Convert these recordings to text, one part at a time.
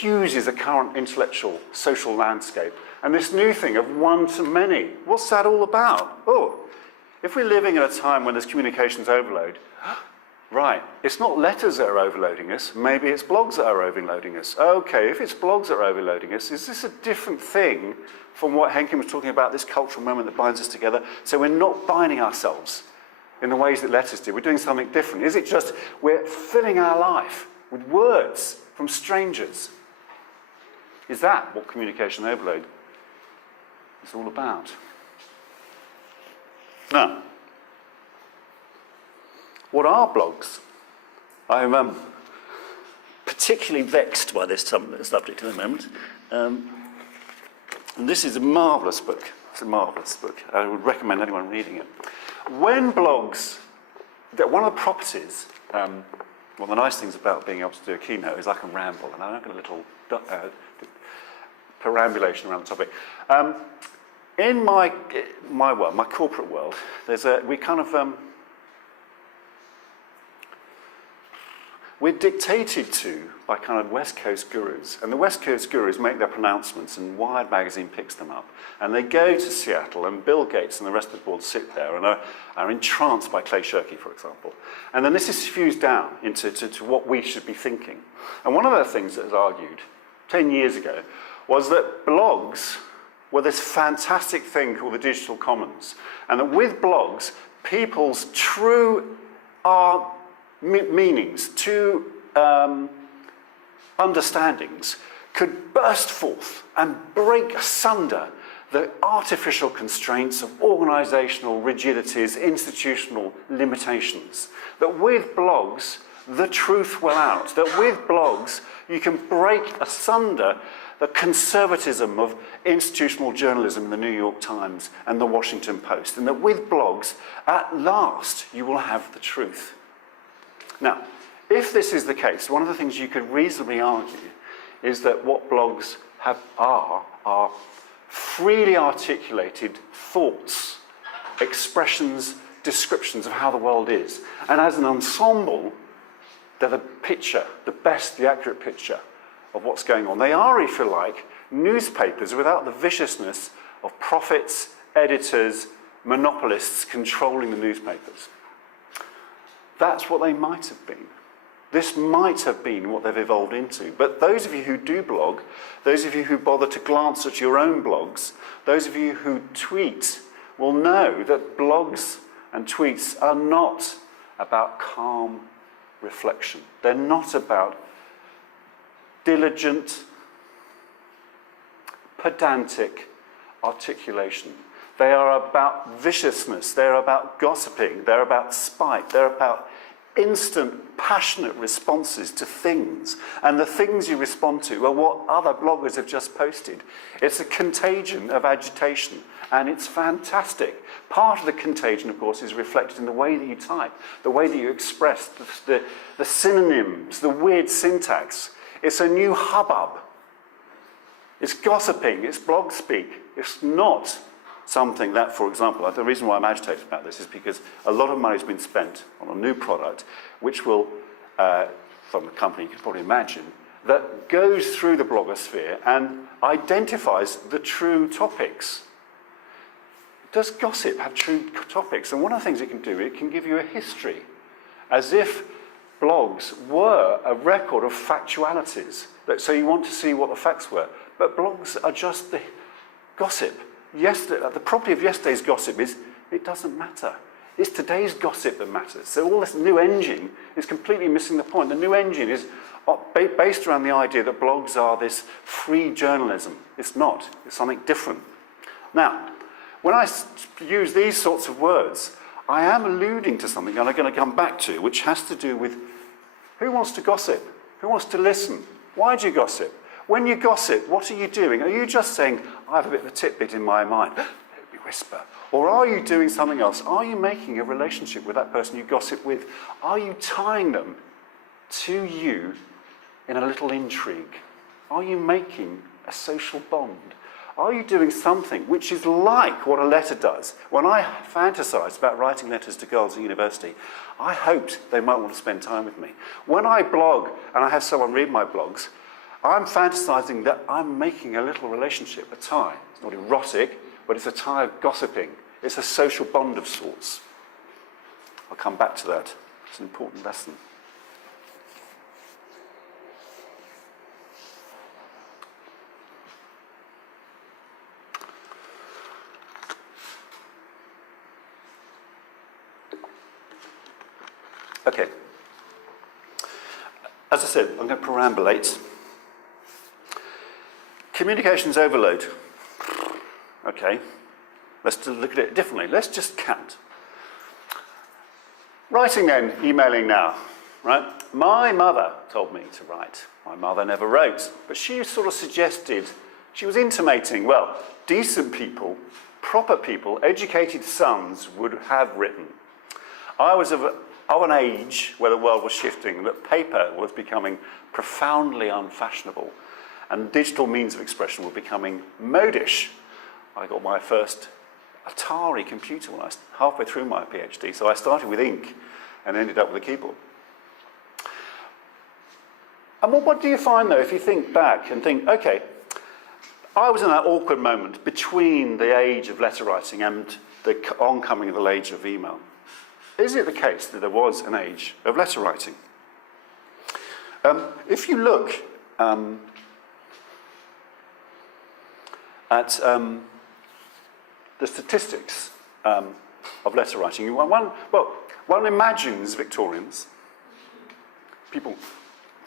diffuses a current intellectual, social landscape. And this new thing of one to many, what's that all about? Oh, if we're living in a time when there's communications overload, right, it's not letters that are overloading us, maybe it's blogs that are overloading us. Okay, if it's blogs that are overloading us, is this a different thing from what Henkin was talking about, this cultural moment that binds us together? So we're not binding ourselves in the ways that letters do, we're doing something different. Is it just we're filling our life with words from strangers? Is that what communication overload is all about? Now, what are blogs? I'm particularly vexed by this subject at the moment. And this is a marvellous book. It's a marvellous book. I would recommend anyone reading it. When blogs, one of the properties, one of the nice things about being able to do a keynote is I can ramble, and I've got a little perambulation around the topic. In my world, my corporate world, we're dictated to by kind of West Coast gurus. And the West Coast gurus make their pronouncements and Wired magazine picks them up. And they go to Seattle and Bill Gates and the rest of the board sit there and are entranced by Clay Shirky, for example. And then this is fused down into what we should be thinking. And one of the things that was argued 10 years ago was that blogs were this fantastic thing called the digital commons. And that with blogs, people's true meanings, true understandings could burst forth and break asunder the artificial constraints of organizational rigidities, institutional limitations. That with blogs, the truth will out. That with blogs, you can break asunder the conservatism of institutional journalism in the New York Times and the Washington Post. And that with blogs, at last, you will have the truth. Now, if this is the case, one of the things you could reasonably argue is that what blogs are freely articulated thoughts, expressions, descriptions of how the world is. And as an ensemble, they're the picture, the best, the accurate picture of what's going on. They are, if you like, newspapers without the viciousness of prophets, editors, monopolists controlling the newspapers. That's what they might have been. This might have been what they've evolved into. But those of you who do blog, those of you who bother to glance at your own blogs, those of you who tweet will know that blogs and tweets are not about calm reflection. They're not about diligent, pedantic articulation. They are about viciousness, they're about gossiping, they're about spite, they're about instant, passionate responses to things. And the things you respond to are what other bloggers have just posted. It's a contagion of agitation, and it's fantastic. Part of the contagion, of course, is reflected in the way that you type, the way that you express, the synonyms, the weird syntax. It's a new hubbub. It's gossiping, it's blog speak. It's not something that, for example, the reason why I'm agitated about this is because a lot of money has been spent on a new product which will, from the company you can probably imagine, that goes through the blogosphere and identifies the true topics. Does gossip have true topics? And one of the things it can do, it can give you a history, as if blogs were a record of factualities. So you want to see what the facts were. But blogs are just the gossip. The property of yesterday's gossip is it doesn't matter. It's today's gossip that matters. So all this new engine is completely missing the point. The new engine is based around the idea that blogs are this free journalism. It's not. It's something different. Now, when I use these sorts of words, I am alluding to something, and I'm going to come back to, which has to do with who wants to gossip? Who wants to listen? Why do you gossip? When you gossip, what are you doing? Are you just saying, I have a bit of a tidbit in my mind? Let me whisper. Or are you doing something else? Are you making a relationship with that person you gossip with? Are you tying them to you in a little intrigue? Are you making a social bond? Are you doing something which is like what a letter does? When I fantasized about writing letters to girls at university, I hoped they might want to spend time with me. When I blog and I have someone read my blogs, I'm fantasizing that I'm making a little relationship, a tie. It's not erotic, but it's a tie of gossiping. It's a social bond of sorts. I'll come back to that. It's an important lesson. Okay. As I said, I'm going to perambulate. Communications overload. Okay. Let's look at it differently. Let's just count. Writing then, emailing now, right? My mother told me to write. My mother never wrote, but she sort of suggested, she was intimating, well, decent people, proper people, educated sons would have written. I was of an age where the world was shifting, that paper was becoming profoundly unfashionable, and digital means of expression were becoming modish. I got my first Atari computer when I was halfway through my PhD, so I started with ink and ended up with a keyboard. And what do you find, though, if you think back and think, okay, I was in that awkward moment between the age of letter writing and the oncoming of the age of email. Is it the case that there was an age of letter writing? If you look at the statistics of letter writing, one imagines Victorians, people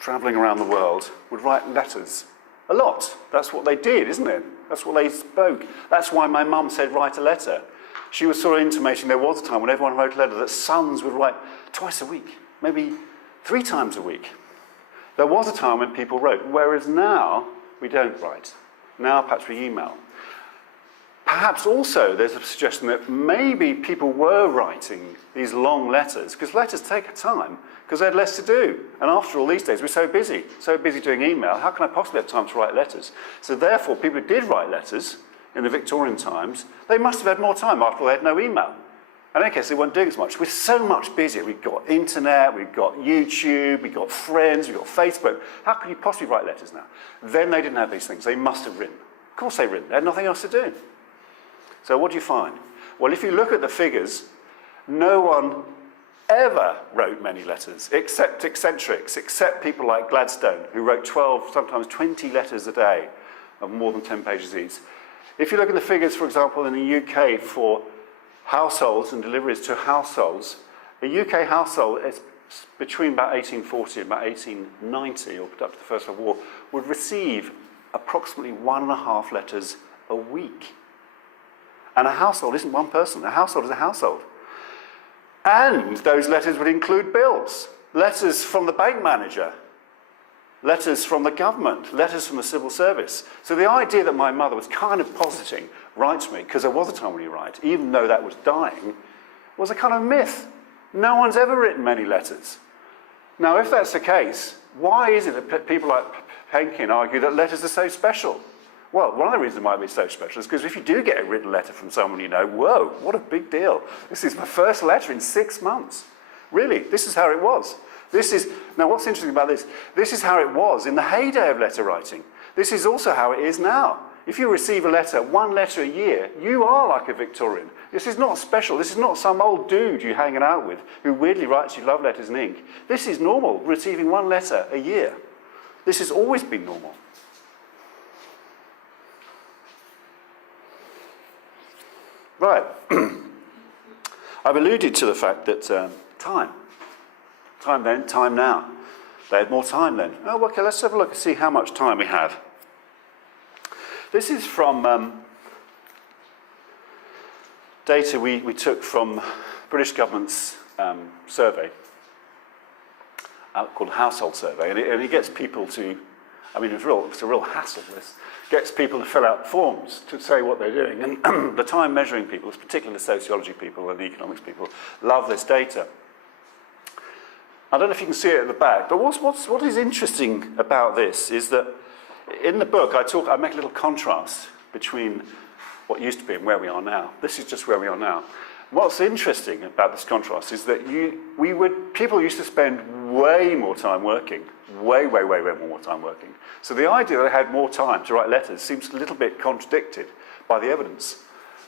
travelling around the world, would write letters a lot. That's what they did, isn't it? That's what they spoke. That's why my mum said write a letter. She was sort of intimating there was a time when everyone wrote a letter that sons would write twice a week, maybe 3 times a week. There was a time when people wrote, whereas now we don't write. Now perhaps we email. Perhaps also there's a suggestion that maybe people were writing these long letters, because letters take a time, because they had less to do. And after all, these days we're so busy doing email, how can I possibly have time to write letters? So therefore, people who did write letters in the Victorian times, they must have had more time. After all, they had no email. And in any case, they weren't doing as much. We're so much busier. We've got internet, we've got YouTube, we've got friends, we've got Facebook. How could you possibly write letters now? Then they didn't have these things. They must have written. Of course they'd written. They had nothing else to do. So what do you find? Well, if you look at the figures, no one ever wrote many letters, except eccentrics, except people like Gladstone, who wrote 12, sometimes 20 letters a day of more than 10 pages each. If you look at the figures, for example, in the UK for households and deliveries to households, a UK household is between about 1840 and about 1890, or up to the First World War, would receive approximately 1.5 letters a week. And a household isn't one person. A household is a household. And those letters would include bills, letters from the bank manager, letters from the government, letters from the civil service. So the idea that my mother was kind of positing, write to me, because there was a time when you write, even though that was dying, was a kind of myth. No one's ever written many letters. Now, if that's the case, why is it that people like Penkin argue that letters are so special? Well, one of the reasons it might be so special is because if you do get a written letter from someone you know, whoa, what a big deal. This is my first letter in 6 months. Really, this is how it was. Now what's interesting about this is how it was in the heyday of letter writing. This is also how it is now. If you receive a letter, 1 letter a year, you are like a Victorian. This is not special. This is not some old dude you're hanging out with who weirdly writes you love letters in ink. This is normal, receiving 1 letter a year. This has always been normal. Right. I've alluded to the fact that time then, time now. They had more time then. Oh, okay, let's have a look and see how much time we have. This is from data we took from British government's survey called Household Survey, and it gets people to, I mean, it's a real hassle, this. Gets people to fill out forms to say what they're doing. And the time measuring people, particularly the sociology people and the economics people, love this data. I don't know if you can see it at the back, but what is interesting about this is that in the book I make a little contrast between what used to be and where we are now. This is just where we are now. What's interesting about this contrast is that people used to spend way more time working, way more time working. So the idea that they had more time to write letters seems a little bit contradicted by the evidence.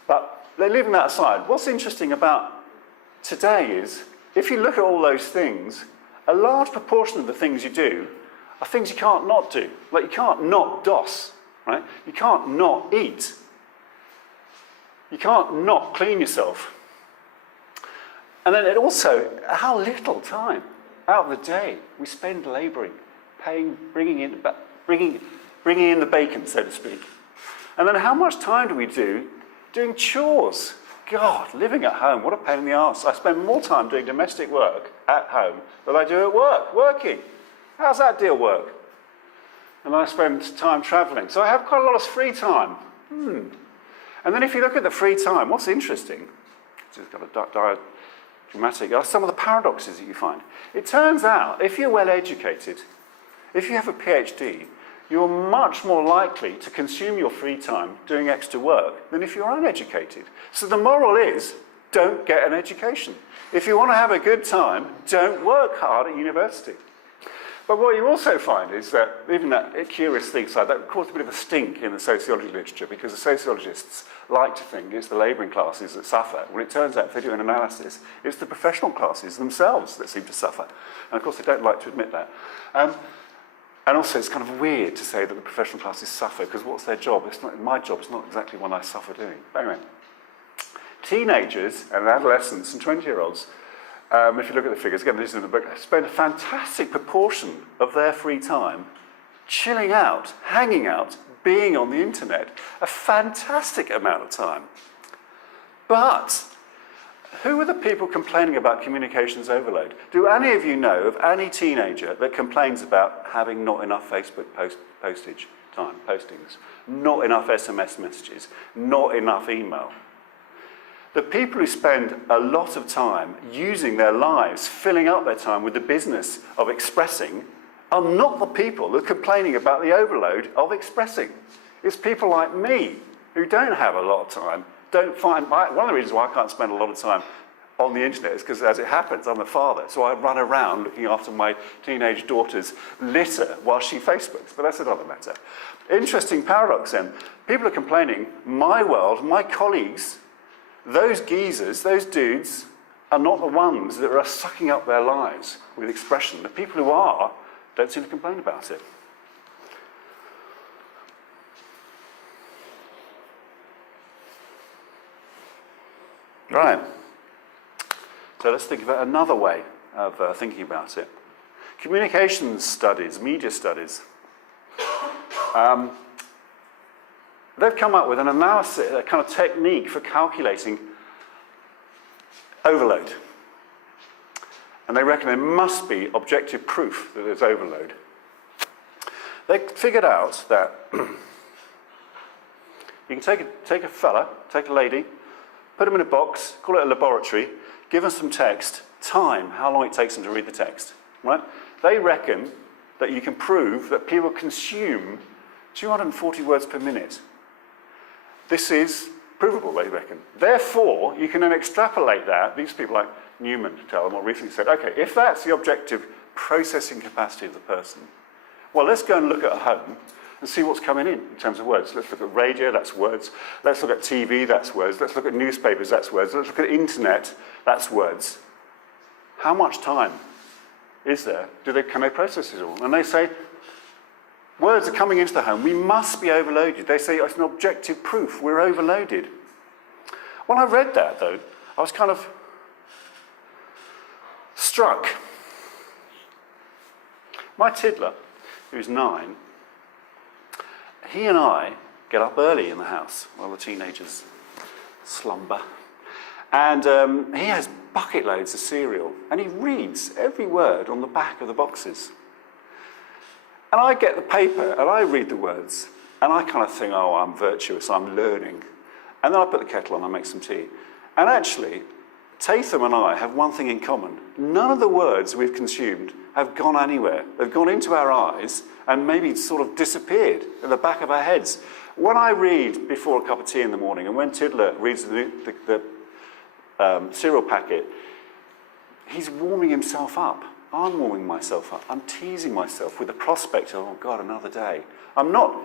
But leaving that aside, what's interesting about today is, if you look at all those things, a large proportion of the things you do are things you can't not do. Like you can't not DOS, right? You can't not eat. You can't not clean yourself. And then it also, how little time out of the day we spend labouring, paying, bringing in the bacon, so to speak. And then how much time do we do doing chores? God, living at home, what a pain in the arse. I spend more time doing domestic work at home than I do at work, working. How's that deal work? And I spend time travelling. So I have quite a lot of free time. And then if you look at the free time, what's interesting, it's got a dramatic, are some of the paradoxes that you find. It turns out, if you're well educated, if you have a PhD, you're much more likely to consume your free time doing extra work than if you're uneducated. So the moral is, don't get an education. If you want to have a good time, don't work hard at university. But what you also find is that even that curious thing, so that caused a bit of a stink in the sociology literature, because the sociologists like to think it's the labouring classes that suffer, when it turns out, if they do an analysis, it's the professional classes themselves that seem to suffer. And of course, they don't like to admit that. And also, it's kind of weird to say that the professional classes suffer, because what's their job? It's not, my job is not exactly one I suffer doing. But anyway, teenagers and adolescents and 20-year-olds, if you look at the figures, again, this is in the book, spend a fantastic proportion of their free time chilling out, hanging out, being on the internet. A fantastic amount of time. But who are the people complaining about communications overload? Do any of you know of any teenager that complains about having not enough Facebook postage time, postings, not enough SMS messages, not enough email? The people who spend a lot of time using their lives, filling up their time with the business of expressing, are not the people who are complaining about the overload of expressing. It's people like me who don't have a lot of time, don't find, one of the reasons why I can't spend a lot of time on the internet is because, as it happens, I'm a father, so I run around looking after my teenage daughter's litter while she Facebooks, but that's another matter. Interesting paradox then. People are complaining, my world, my colleagues, those geezers, those dudes, are not the ones that are sucking up their lives with expression. The people who are don't seem to complain about it. Right. So let's think about another way of thinking about it. Communications studies, media studies. They've come up with an analysis, a kind of technique for calculating overload. And they reckon there must be objective proof that there's overload. They figured out that you can take a fella, take a lady, put them in a box, call it a laboratory, give them some text, time, how long it takes them to read the text. Right? They reckon that you can prove that people consume 240 words per minute. This is provable, they reckon. Therefore, you can then extrapolate that. These people like Newman, to tell them, what recently said, okay, if that's the objective processing capacity of the person, well, let's go and look at home and see what's coming in terms of words. Let's look at radio, that's words. Let's look at TV, that's words. Let's look at newspapers, that's words. Let's look at internet, that's words. How much time is there? Can they process it all? And they say, words are coming into the home. We must be overloaded. They say it's an objective proof. We're overloaded. When I read that, though, I was kind of struck. My tiddler, who's 9, he and I get up early in the house while the teenagers slumber. And he has bucket loads of cereal. And he reads every word on the back of the boxes. And I get the paper and I read the words and I kind of think, oh, I'm virtuous, I'm learning. And then I put the kettle on and make some tea. And actually, Tatham and I have one thing in common. None of the words we've consumed have gone anywhere. They've gone into our eyes and maybe sort of disappeared at the back of our heads. When I read before a cup of tea in the morning and when Tiddler reads the cereal packet, he's warming himself up. I'm warming myself up. I'm teasing myself with the prospect of, oh God, another day. I'm not